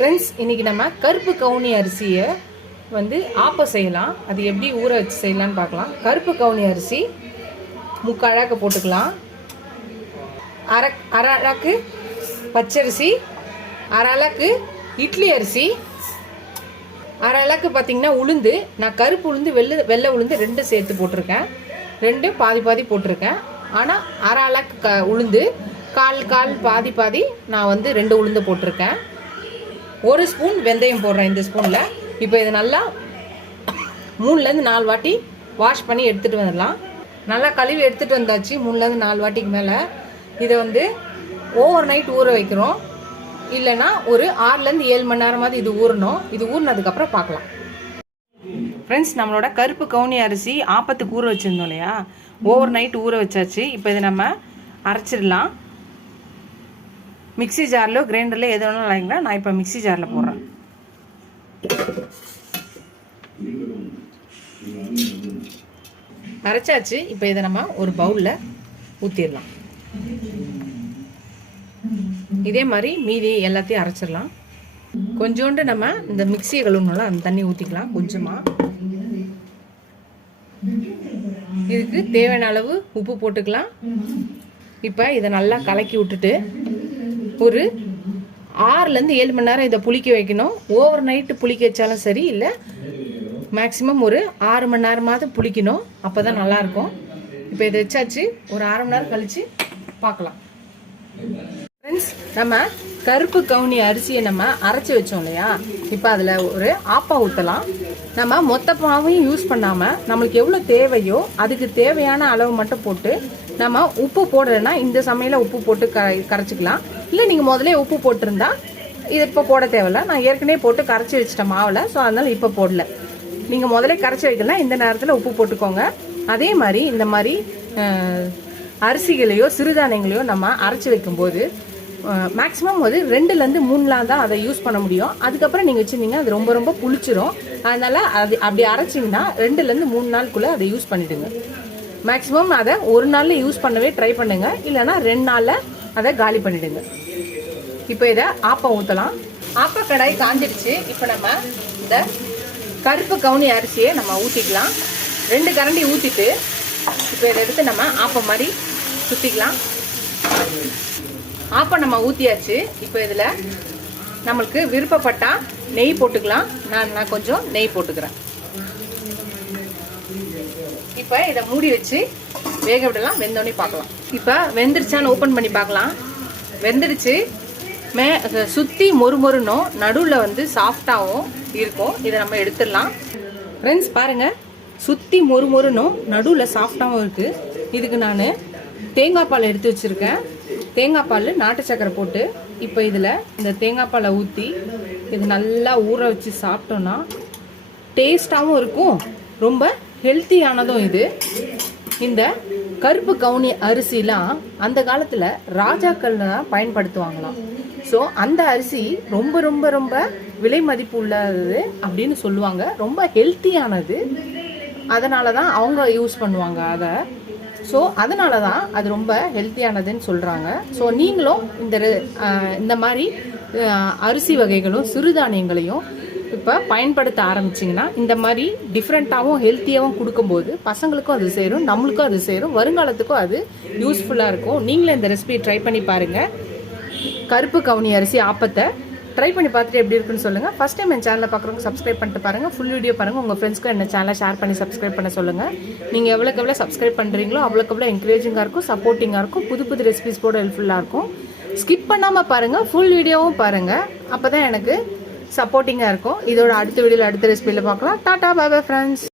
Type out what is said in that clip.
Friends, இன்றைக்கி நம்ம கருப்பு கவுனி அரிசியை ஆப்பம் செய்யலாம். அது எப்படி ஊற வச்சு செய்யலான்னு பார்க்கலாம். கருப்பு கவுனி அரிசி முக்காழாக்கு போட்டுக்கலாம். அரை அழாக்கு பச்சரிசி, அரை அழாக்கு இட்லி அரிசி, அரை அழாக்கு பார்த்திங்கன்னா உளுந்து. நான் கருப்பு உளுந்து வெள்ளை உளுந்து ரெண்டும் சேர்த்து போட்டிருக்கேன். ரெண்டும் பாதி பாதி போட்டிருக்கேன். ஆனால் அரை அழாக்கு உளுந்து, கால் பாதி நான் 2 உளுந்து போட்டிருக்கேன். 1 ஸ்பூன் வெந்தயம் போடுறேன் இந்த ஸ்பூனில். இப்போ இது நல்லா 3லேருந்து 4 வாட்டி வாஷ் பண்ணி எடுத்துகிட்டு வந்துடலாம். நல்லா கழுவி எடுத்துகிட்டு வந்தாச்சு. 3லேருந்து 4 வாட்டிக்கு மேலே இதை ஓவர் நைட் ஊற வைக்கிறோம். இல்லைன்னா ஒரு 6லேருந்து 7 மணி நேரமாவது இது ஊறணும். இது ஊறினதுக்கப்புறம் பார்க்கலாம். ஃப்ரெண்ட்ஸ், நம்மளோட கருப்பு கவுனி அரிசி ஆப்பத்துக்கு ஊற வச்சுருந்தோம் இல்லையா, ஓவர் நைட் ஊற வச்சாச்சு. இப்போ இதை நம்ம அரைச்சிடலாம். மிக்சி ஜாரில் கிரைண்டரில் எது வேணாலும் இல்லைங்களா, நான் இப்போ மிக்சி ஜாரில் போடுறேன். அரைச்சாச்சு. இப்போ இதை நம்ம ஒரு பவுலில் ஊற்றிடலாம். இதே மாதிரி மீதி எல்லாத்தையும் அரைச்சிடலாம். கொஞ்சோண்டு நம்ம இந்த மிக்சியை கழுவுனால அந்த தண்ணி ஊற்றிக்கலாம் கொஞ்சமாக. இதுக்கு தேவையான அளவு உப்பு போட்டுக்கலாம். இப்போ இதை நல்லா கலக்கி விட்டுட்டு ஒரு 6லேருந்து 7 மணி நேரம் இதை புளிக்க வைக்கணும். ஓவர் நைட்டு புளிக்க வச்சாலும் சரி, இல்லை மேக்ஸிமம் ஒரு 6 மணி நேரமாவது புளிக்கணும். அப்போ தான் நல்லாயிருக்கும். இப்போ இதை வச்சாச்சு. ஒரு 1/2 மணி நேரம் கழித்து பார்க்கலாம். ஃப்ரெண்ட்ஸ், நம்ம கருப்பு கவுனி அரிசியை நம்ம அரைச்சி வச்சோம் இல்லையா, இப்போ அதில் ஒரு ஆப்பம் ஊற்றலாம். நம்ம மொத்த மாவையும் யூஸ் பண்ணாமல் நம்மளுக்கு எவ்வளோ தேவையோ அதுக்கு தேவையான அளவு மட்டும் போட்டு, நம்ம உப்பு போடுறேன்னா இந்த சமையலில் உப்பு போட்டு கரைச்சிக்கலாம். இல்லை நீங்கள் முதலே உப்பு போட்டிருந்தா இது இப்போ போட தேவையில்ல. நான் ஏற்கனவே போட்டு கரைச்சி வச்சிட்டேன் மாவில். ஸோ அதனால் இப்போ போடல. நீங்கள் முதலே கரைச்சி வைக்கலாம், இந்த நேரத்தில் உப்பு போட்டுக்கோங்க. அதே மாதிரி இந்த மாதிரி அரிசிகளையோ சிறுதானியங்களையோ நம்ம அரைச்சி வைக்கும்போது மேக்ஸிமம் 2லேருந்து 3 நாள் தான் அதை யூஸ் பண்ண முடியும். அதுக்கப்புறம் நீங்கள் வச்சுருந்தீங்க அது ரொம்ப ரொம்ப புளிச்சிரும். அதனால் அப்படி அரைச்சிங்கன்னா 2லேருந்து 3 நாளுக்குள்ளே அதை யூஸ் பண்ணிவிடுங்க. மேக்ஸிமம் அதை 1 நாளில் யூஸ் பண்ணவே ட்ரை பண்ணுங்கள். இல்லைனா 2 நாளில் அதை காலி பண்ணிவிடுங்க. இப்போ இதை ஆப்பம் ஊற்றலாம். ஆப்ப கடாய் காஞ்சிடுச்சு. இப்போ நம்ம இந்த கருப்பு கவுனி அரிசியை நம்ம ஊற்றிக்கலாம். 2 கரண்டி ஊற்றிட்டு இப்போ இதை எடுத்து நம்ம ஆப்பம் மாதிரி சுற்றிக்கலாம். ஆப்பம் நம்ம ஊற்றியாச்சு. இப்போ இதில் நம்மளுக்கு விருப்பப்பட்டால் நெய் போட்டுக்கலாம். நான் கொஞ்சம் நெய் போட்டுக்கிறேன். இப்போ இதை மூடி வச்சு வேக விடலாம். வெந்தோடனே பார்க்கலாம். இப்போ வெந்துருச்சான்னு ஓப்பன் பண்ணி பார்க்கலாம். வெந்துடுச்சு. சுற்றி மொறுமொறுனும் நடுவில் சாஃப்டாகவும் இருக்கும். இதை நம்ம எடுத்துடலாம். ஃப்ரெண்ட்ஸ் பாருங்கள், சுற்றி மொறுமொறுனும் நடுவில் சாஃப்டாகவும் இருக்குது. இதுக்கு நான் தேங்காய் பால் எடுத்து வச்சுருக்கேன். தேங்காய் பால் நாட்டு சக்கரை போட்டு இப்போ இதில் இந்த தேங்காய் பாலை ஊற்றி இது நல்லா ஊற வச்சு சாப்பிட்டோன்னா டேஸ்டாகவும் இருக்கும், ரொம்ப ஹெல்த்தியானதும். இது இந்த கருப்பு கவுனி அரிசிலாம் அந்த காலத்தில் ராஜாக்கள் தான் பயன்படுத்துவாங்களாம். ஸோ அந்த அரிசி ரொம்ப ரொம்ப ரொம்ப விலை மதிப்பு உள்ளது அப்படின்னு சொல்லுவாங்க. ரொம்ப ஹெல்த்தியானது. அதனால தான் அவங்க யூஸ் பண்ணுவாங்க அதை. ஸோ அதனால தான் அது ரொம்ப ஹெல்த்தியானதுன்னு சொல்கிறாங்க. ஸோ நீங்களும் இந்த மாதிரி அரிசி வகைகளும் சிறுதானியங்களையும் இப்போ பயன்படுத்த ஆரம்பிச்சிங்கன்னா இந்த மாதிரி டிஃப்ரெண்ட்டாகவும் ஹெல்த்தியாகவும் கொடுக்கும்போது பசங்களுக்கும் அது சேரும், நம்மளுக்கும் அது சேரும், வருங்காலத்துக்கும் அது யூஸ்ஃபுல்லாக இருக்கும். நீங்களே இந்த ரெசிபி ட்ரை பண்ணி பாருங்கள். கருப்பு கவுனி அரிசி ஆப்பத்தை ட்ரை பண்ணி பார்த்துட்டு எப்படி இருக்குன்னு சொல்லுங்கள். ஃபஸ்ட் டைம் என் சேனலை பார்க்குறவங்க சப்ஸ்கிரைப் பண்ணிட்டு பாருங்கள். ஃபுல் வீடியோ பாருங்கள். உங்கள் ஃப்ரெண்ட்ஸ்க்கும் என்ன சேனலை ஷேர் பண்ணி சப்ஸ்கிரைப் பண்ண சொல்லுங்கள். நீங்கள் எவ்வளோக்கு எவ்வளோ சப்ஸ்கிரைப் பண்ணுறீங்களோ அவ்வளோக்கு எவ்வளோ என்கரேஜிங்காக இருக்கும், சப்போர்ட்டிங்காக இருக்கும், புது ரெசிபிஸ் கூட ஹெல்ப்ஃபுல்லாக இருக்கும். ஸ்கிப் பண்ணாமல் பாருங்கள், ஃபுல் வீடியோவும் பாருங்கள். அப்போ தான் எனக்கு சப்போர்ட்டிங்காக இருக்கும். இதோட அடுத்த வீடியோவில் அடுத்த ரெசிபியில் பார்க்கலாம். Tata, bye bye friends.